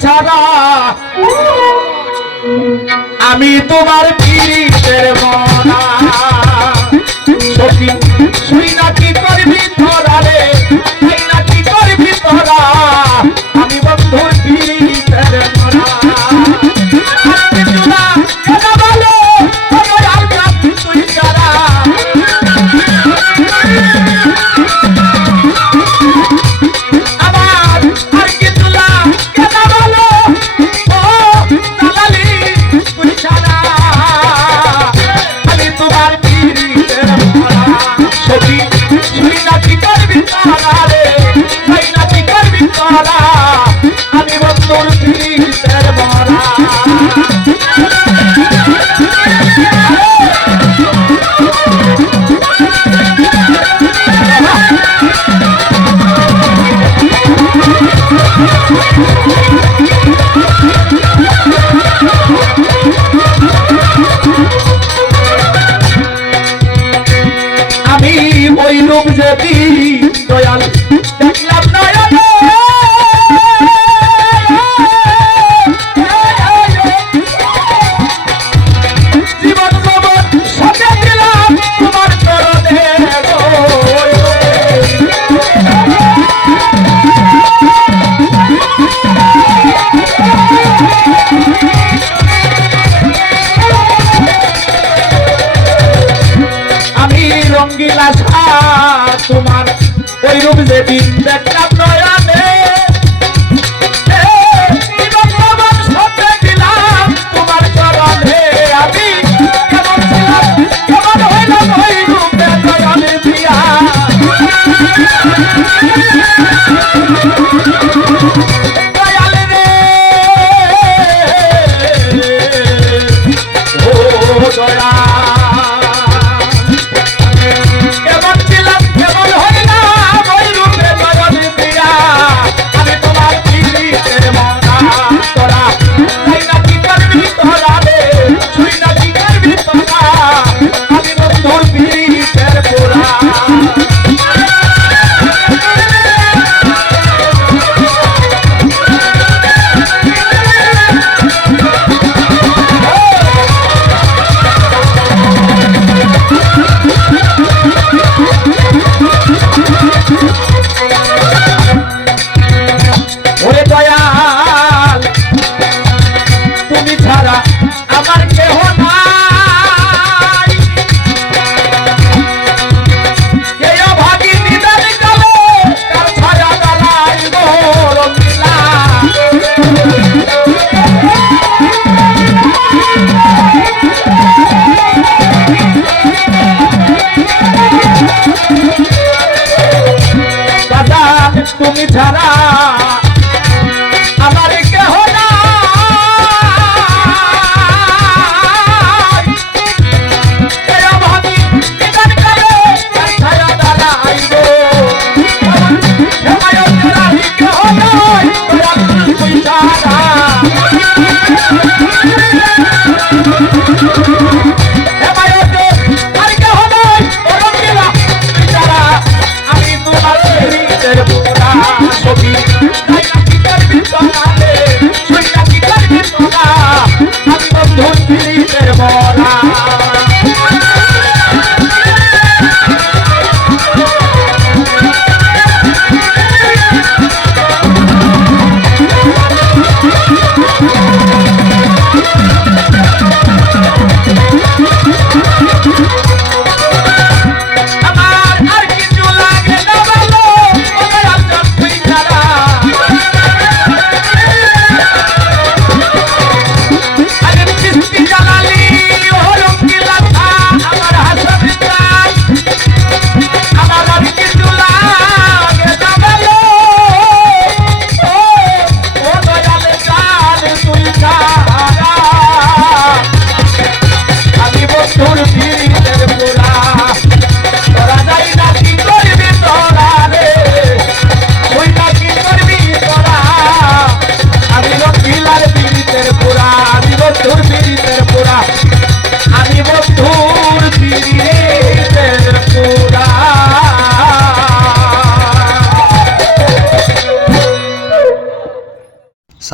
ধরা আমি তোমার পীড়িতের মনা সখী না কি করবি ধরা রে শুই না কি করবি ধরা? আমি বন্ধুর পীড়িতের মনা কি করবি তারা রে কি করবি তারা আমি বন্ধুর পীড়িতের ভরা ওই রূপ যদি দয়াল দেখলাম নয়নে রঙ্গিলা সা তোমার ওই রূপ যেদিন দেখলাম নয়নে এ, জীবন Tada!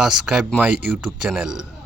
Subscribe my YouTube channel.